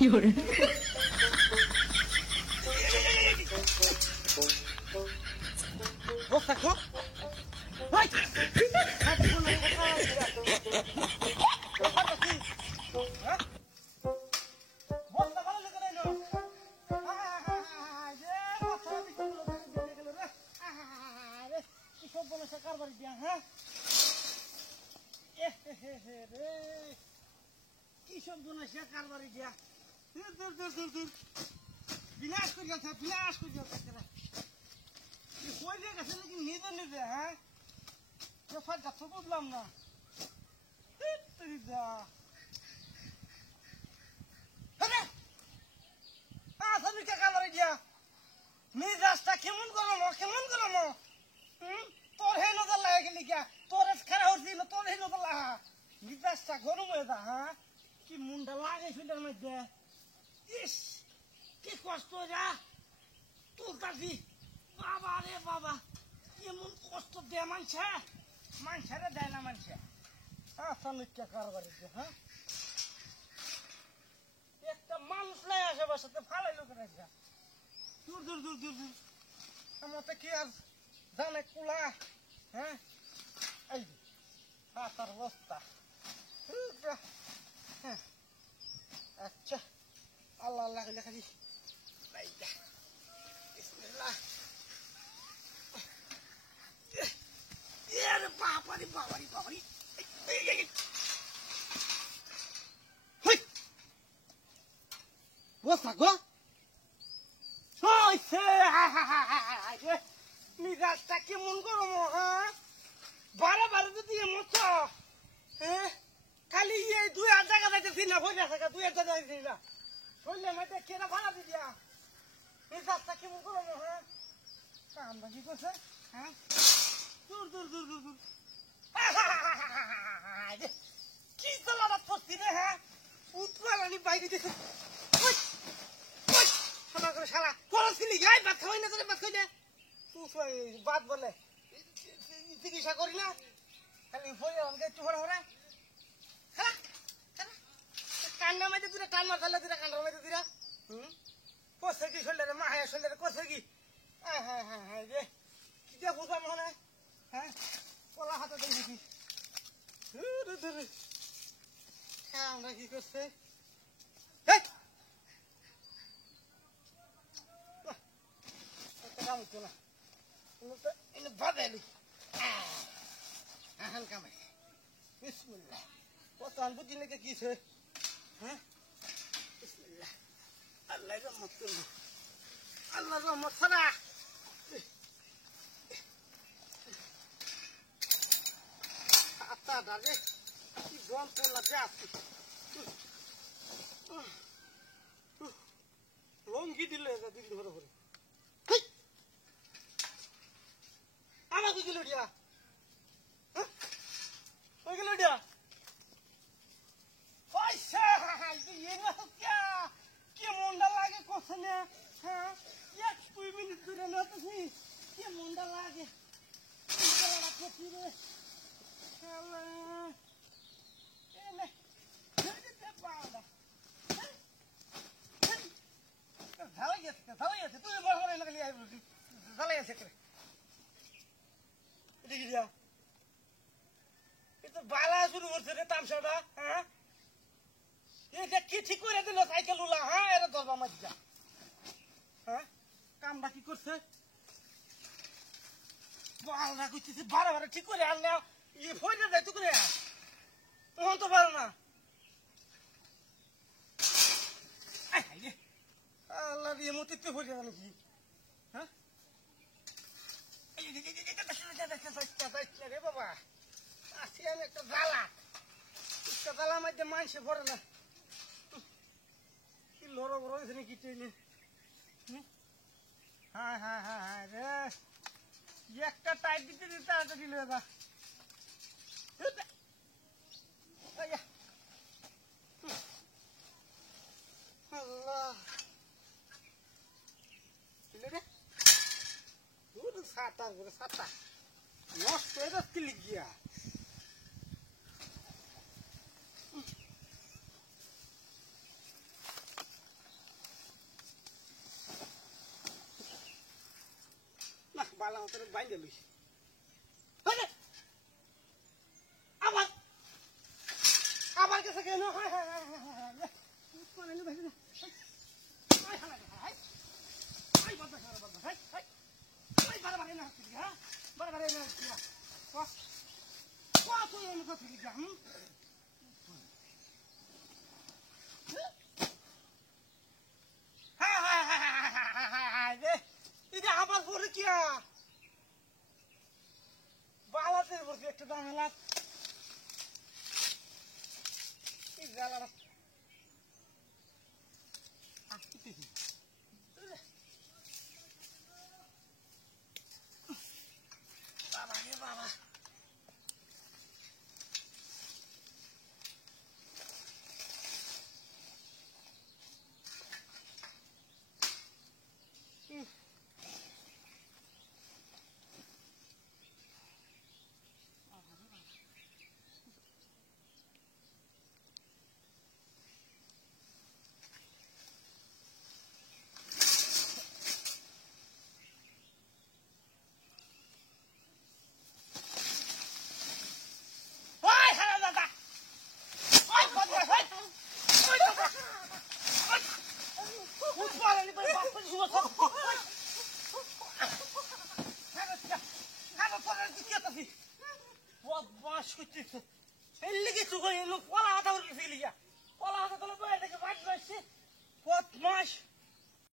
有人。বস্তা খো কিসব বনাইছে কারবারি দিয়া দূর দূর দূর দূর বিলাস করে গেছে বিলাস করে গেছে কইলে গেছে নাকি নিজে নিজে হ্যাঁ ফাট গাছ বুঝলাম না কারবারি দিয়া মিজাজটা কেমন গরম তোর হে নজর লাগে গেলি গিয়া তোর খারা হচ্ছিল তোর হে নজর লাগা মিজাজটা গরম হয়ে যা হ্যাঁ কি মুন্ডা লাগে ফিল্ডের মধ্যে ইস কি কষ্ট যা তুলতাছি বাবা রে বাবা এমন কষ্ট দেয় মানুষেরা দেয় না মানুষে আসামিকা কারবারি হ্যাঁ একটা মানুষ নাই আশেপাশে ফালাই লোক রাখা দূর দূর দূর দূর দূর আমরা তো কি আর জানে কুলা হ্যাঁ এই হাতার বস্তা আচ্ছা আল্লাহ আল্লাহ লেখা দি বিসমিল্লাহ বাবারি বাবারি বাবারি বস্তা গো মিজাজটা কেমন গরম হ্যাঁ বারে বারে যদি এমন হ্যাঁ খালি দুই আর জায়গা যাইতেছি না হয়ে থাকা দুই আর জায়গা যাইতেছি না বললে মাঝে কেনা ভাড়া দি দিয়া মিজাজটা কেমন গরম হ্যাঁ কামটা কি করছে হ্যাঁ দূর দূর দূর দূর দূর কি চলাটা পড়ছি রে হ্যাঁ উৎপালানি বাইরে দেখে শালা করে শালা পড়াছিলি গাই ভাত খাওয়াই না তোরে ভাত খাই না তুই বাদ বলে চিকিৎসা করি না খালি ফলে আমাকে একটু হরে হরে হ্যাঁ কান্না মাইতে তুই টান মার ফেলে তুই কান্নার মাইতে তুই করছে কি শরীরে মাহায়া শরীরে করছে কি হ্যাঁ হ্যাঁ হ্যাঁ হ্যাঁ রে কি যে বুঝলাম মনে হ্যাঁ কলা হাতে দেখি আমরা কি করছে কাম হতো না বাদালি এখন কামাই বিসমিল্লাহ কত বুদ্ধি লেগে কিছে হ্যাঁ বিসমিল্লাহ আল্লাহ রহমত করবো আল্লাহ রহমত ছাড়া দাদা কি যন্ত্রণা যে আসছে লঙ্গি দিলে দিন ধরে করে আমাকে গেল দিয়া ওই গেল দিয়া পয়সা কেমনটা লাগে কথা না হ্যাঁ 1-2 মিনিট ধরে না তো কেমনটা লাগে বালা শুরু করছে রে তামসাটা হ্যাঁ এটা কি ঠিক করে দিল সাইকেল উলা হ্যাঁ এটা দরবা মাঝা হ্যাঁ কামটা কি করছে বালা করতেছে বারে বারে ঠিক করে আনলে ইয়ে ফইরে যায় তো করে তখন তো পারো না আল্লাহ রে মতিতে ফইরে গেল কি হ্যাঁ রে বাবা আসি আমি একটা জ্বালার মধ্যে মানুষে পড়ে না কি লড়ো বড় হয়েছে নাকি ট্রেনে হ্যাঁ হ্যাঁ হ্যাঁ হ্যাঁ রে একটা টাইট দিতে দিতে আর দিল দাদা আল্লাহ সাতা সাতা নষ্ট হয়ে যাচ্ছে লিখিয়া বালা মতো বাইন্দে লইছি আবার আবার কাছে কেন হায় হায় হায় হায় কোন এনে বাইরে হায় হায় হায় হায় বাবা খারাপ বাবা হায় হায় হায় বাবা বাবা না হাসি হ্যাঁ বাবা বাবা না হাসি কত এনে কথা লিখা হ্যাঁ হ্যাঁ হ্যাঁ হ্যাঁ হ্যাঁ হ্যাঁ রে এটা আবার পরে কি বালাতে বলছি একটু দাম লাগ এই জ্বালা বাবা রে বাবা বদমাশ করছিস এই লেগে চুকে এলো পলা আটা করে ফেলি যা